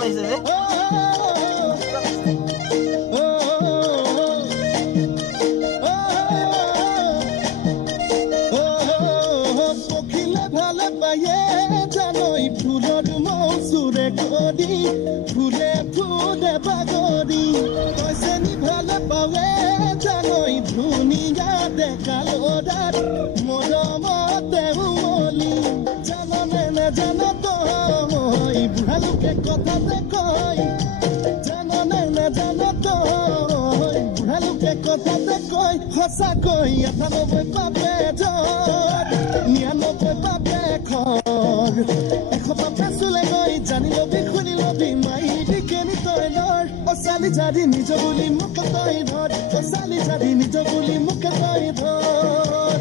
লাগিছে যে পখিলে ভালে পায়ে জানই ফুলৰ মৌচুৰে কদি ফুলে ফুলে বাগৰি কৈছে নি ভালে পাৱে জানই ধুনীয়া দেখালদাত মৰমতে উমলি জাননে নাজানো তই বুঢ়ালোকে কথাতে কয় জাননে নাজানো তই বুঢ়ালোকে কথাতে কয় সঁচাকৈ 98 পাপে জৰ 99 পাপে খৰ 100 পাপে চুলে গৈ জানি লবি শুনি লবি মাইবি কেনি তই নৰ অচালি যাদি নিজ বুলি মোক তই ধৰ অচালি যাদি নিজ বুলি মোক তই ধৰ